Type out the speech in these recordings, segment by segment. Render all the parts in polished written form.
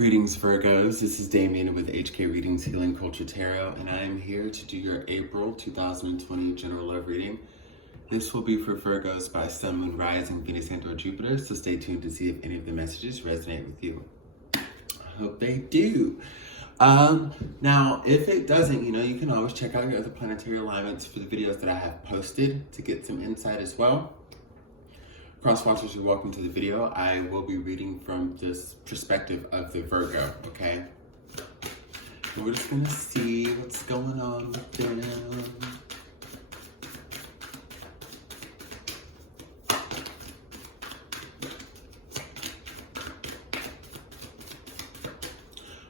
Greetings, Virgos. This is Damien with HK Readings Healing Culture Tarot, and I am here to do your April 2020 General Love Reading. This will be for Virgos by Sun, Moon, Rising, Venus, and or Jupiter, so stay tuned to see if any of the messages resonate with you. I hope they do. Now, if it doesn't, you can always check out your other planetary alignments for the videos that I have posted to get some insight as well. Cross-watchers, you're welcome to the video. I will be reading from this perspective of the Virgo, okay? And we're just gonna see what's going on with them.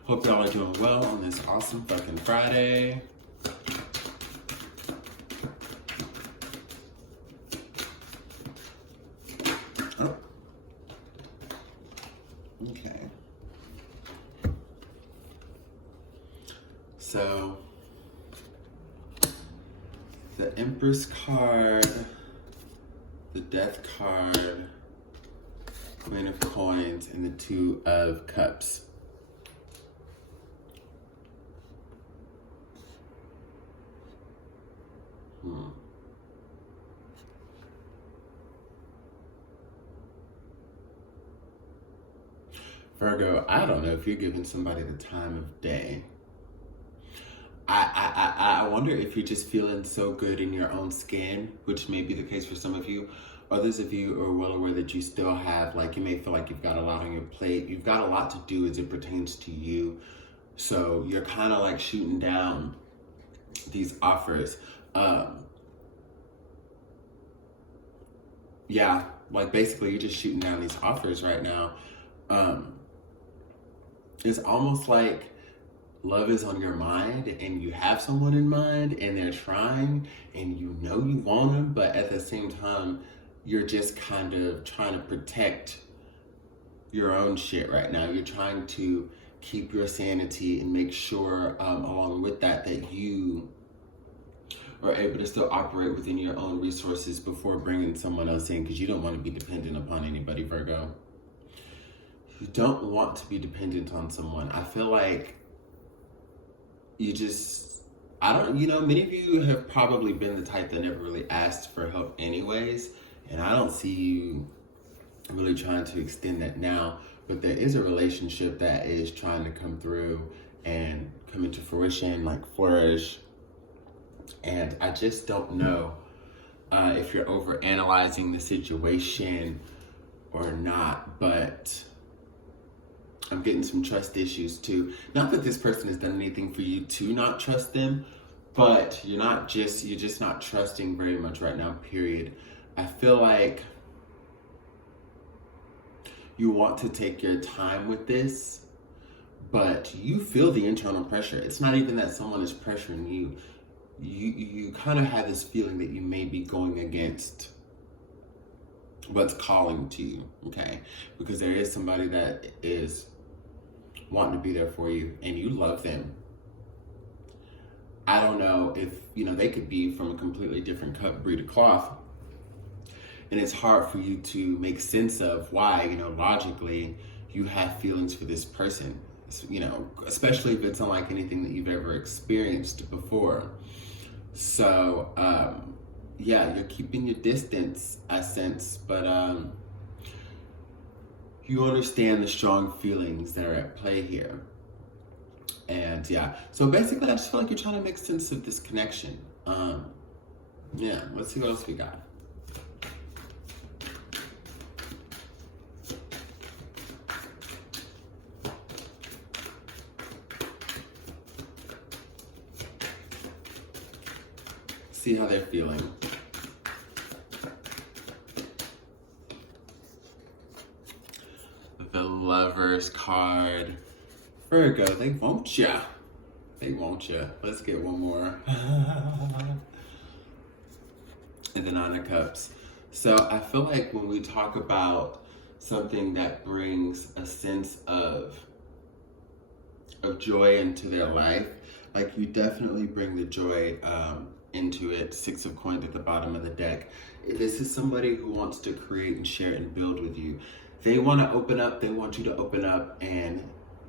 Hope y'all are doing well on this awesome fucking Friday. Oh. Okay. So, the Empress card, the Death card, Queen of Coins, and the Two of Cups. Virgo, I don't know if you're giving somebody the time of day. I wonder if you're just feeling so good in your own skin, which may be the case for some of you. Others of you are well aware that you still have, you may feel like you've got a lot on your plate. You've got a lot to do as it pertains to you. So you're kind of shooting down these offers. Yeah, basically you're just shooting down these offers right now. It's almost like love is on your mind and you have someone in mind and they're trying and you want them, but at the same time, you're just kind of trying to protect your own shit right now. You're trying to keep your sanity and make sure, along with that you are able to still operate within your own resources before bringing someone else in, because you don't want to be dependent upon anybody, Virgo. You don't want to be dependent on someone. I feel like many of you have probably been the type that never really asked for help anyways, and I don't see you really trying to extend that now, but there is a relationship that is trying to come through and come into fruition, flourish, and I just don't know if you're over analyzing the situation or not, but I'm getting some trust issues too. Not that this person has done anything for you to not trust them, but you're just not trusting very much right now, period. I feel like you want to take your time with this, but you feel the internal pressure. It's not even that someone is pressuring you. You kind of have this feeling that you may be going against what's calling to you, okay? Because there is somebody that is wanting to be there for you and you love them. I don't know if, they could be from a completely different cut, breed of cloth. And it's hard for you to make sense of why, logically, you have feelings for this person. Especially if it's unlike anything that you've ever experienced before. So, you're keeping your distance, I sense, but you understand the strong feelings that are at play here. And so basically I just feel like you're trying to make sense of this connection. Let's see what else we got. See how they're feeling. The Lovers card. Virgo, they want ya. They want ya. Let's get one more. And the Nine of Cups. So I feel like when we talk about something that brings a sense of joy into their life, you definitely bring the joy into it. Six of Coins at the bottom of the deck. This is somebody who wants to create and share and build with you. They want to open up. They want you to open up and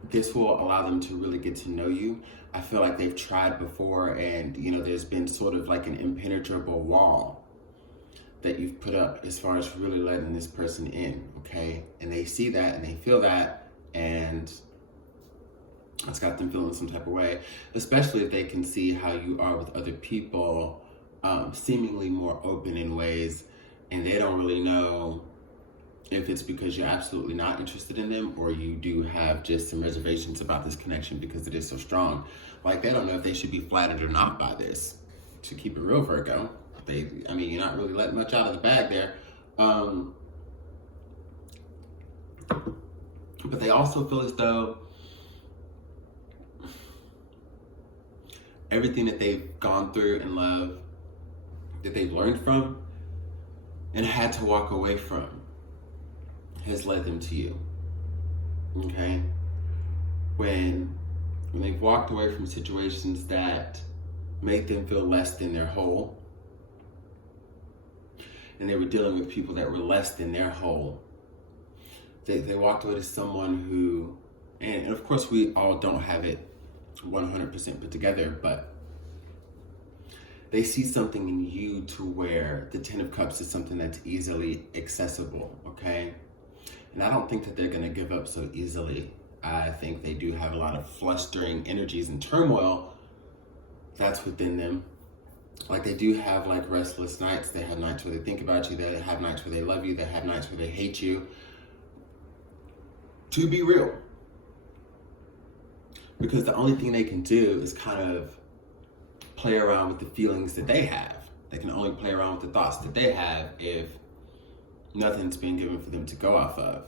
this will allow them to really get to know you. I feel like they've tried before, and there's been sort of like an impenetrable wall that you've put up as far as really letting this person in, okay? And they see that and they feel that, and it's got them feeling some type of way, especially if they can see how you are with other people, seemingly more open in ways, and they don't really know if it's because you're absolutely not interested in them, or you do have just some reservations about this connection because it is so strong. Like, they don't know if they should be flattered or not by this. To keep it real, Virgo, you're not really letting much out of the bag there. But they also feel as though everything that they've gone through in love, that they've learned from and had to walk away from, has led them to you, okay? When they've walked away from situations that made them feel less than their whole, and they were dealing with people that were less than their whole, they walked away to someone who, and of course we all don't have it 100% put together, but they see something in you to where the Ten of Cups is something that's easily accessible, okay? And I don't think that they're going to give up so easily. I think they do have a lot of flustering energies and turmoil that's within them. Like, they do have like restless nights. They have nights where they think about you. They have nights where they love you. They have nights where they hate you. To be real. Because the only thing they can do is kind of play around with the feelings that they have. They can only play around with the thoughts that they have if nothing's been given for them to go off of.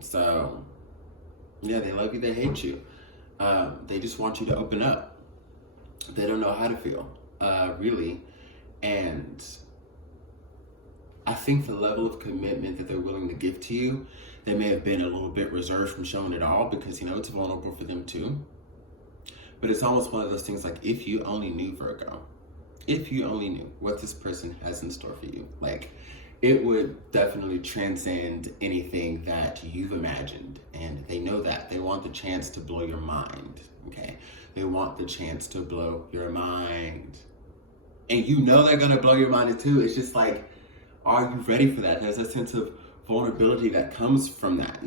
So, yeah, they love you, they hate you. They just want you to open up. They don't know how to feel, really. And I think the level of commitment that they're willing to give to you, they may have been a little bit reserved from showing it all because, it's vulnerable for them too. But it's almost one of those things like, if you only knew, Virgo, if you only knew what this person has in store for you, like, it would definitely transcend anything that you've imagined. And they know that. They want the chance to blow your mind, okay? They want the chance to blow your mind. And they're gonna blow your mind too. It's just like, are you ready for that? There's a sense of vulnerability that comes from that,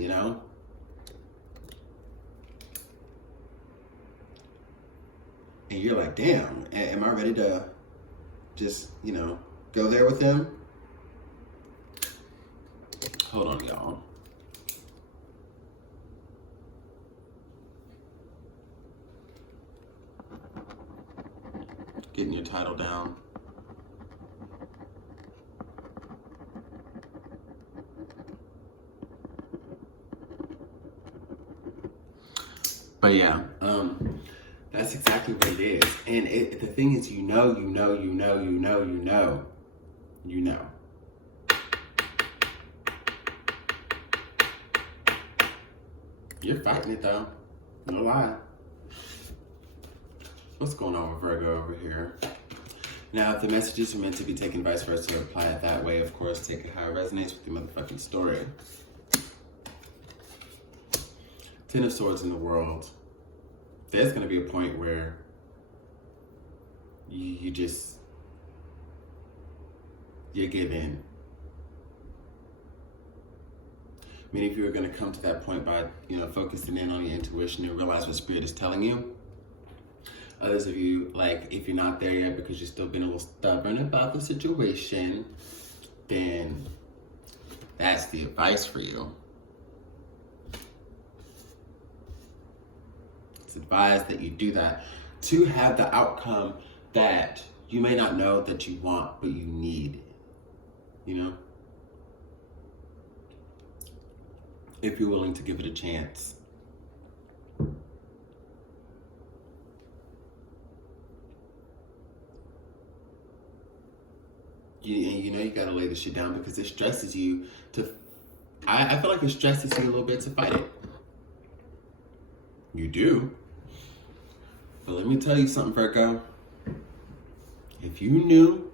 And you're like, damn, am I ready to just, go there with them? Hold on, y'all. Getting your title down. But yeah, that's exactly what it is. And the thing is, you know. You're fighting it though, no lie. What's going on with Virgo over here? Now, if the messages are meant to be taken vice versa, apply it that way. Of course, take it how it resonates with your motherfucking story. Ten of Swords in the world. There's going to be a point where you give in. Many of you are going to come to that point by, focusing in on your intuition and realize what Spirit is telling you. Others of you, like, if you're not there yet because you're still being a little stubborn about the situation, then that's the advice for you. It's advised that you do that to have the outcome that you may not know that you want, but you need, if you're willing to give it a chance. You gotta lay this shit down because it stresses you I feel like it stresses you a little bit to fight it. You do. But let me tell you something, Virgo. If you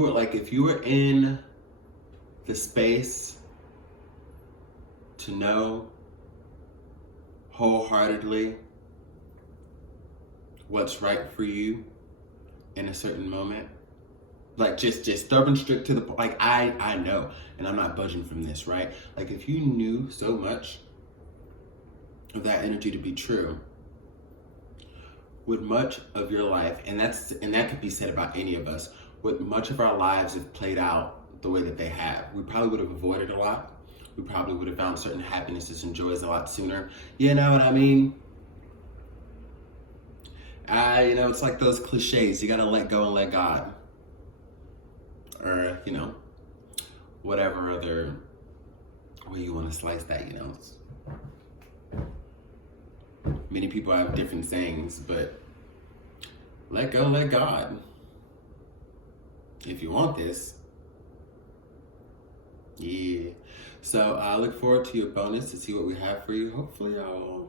were in the space to know wholeheartedly what's right for you in a certain moment. Like just stubborn, strict to the point. Like I know, and I'm not budging from this, right? Like if you knew so much of that energy to be true, would much of your life, and that could be said about any of us, would much of our lives have played out the way that they have? We probably would have avoided a lot. We probably would have found certain happinesses and joys a lot sooner. You know what I mean? It's like those cliches. You gotta let go and let God. Or, whatever other way you want to slice that, Many people have different sayings, but let go, let God. If you want this. Yeah. So I look forward to your bonus to see what we have for you. Hopefully I'll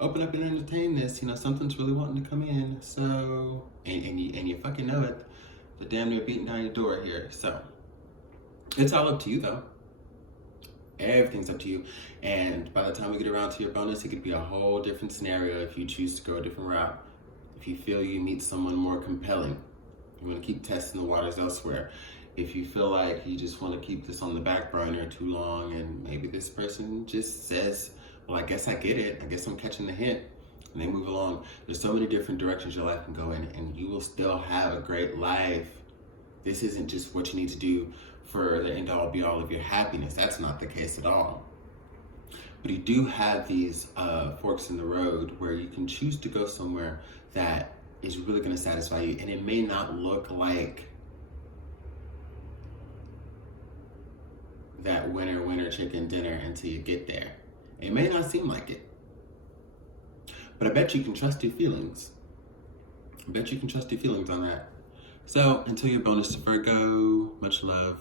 open up and entertain this. Something's really wanting to come in. So, and you fucking know it. The damn near beating down your door here. So, it's all up to you though. Everything's up to you. And by the time we get around to your bonus, it could be a whole different scenario if you choose to go a different route. If you feel you meet someone more compelling, you want to keep testing the waters elsewhere. If you feel like you just want to keep this on the back burner too long and maybe this person just says, well, I guess I get it. I guess I'm catching the hint. And they move along. There's so many different directions your life can go in, and you will still have a great life. This isn't just what you need to do for the end all be all of your happiness. That's not the case at all. But you do have these forks in the road where you can choose to go somewhere that is really going to satisfy you. And it may not look like that winner chicken dinner until you get there. It may not seem like it. But I bet you can trust your feelings. I bet you can trust your feelings on that. So, until your bonus to Virgo, much love.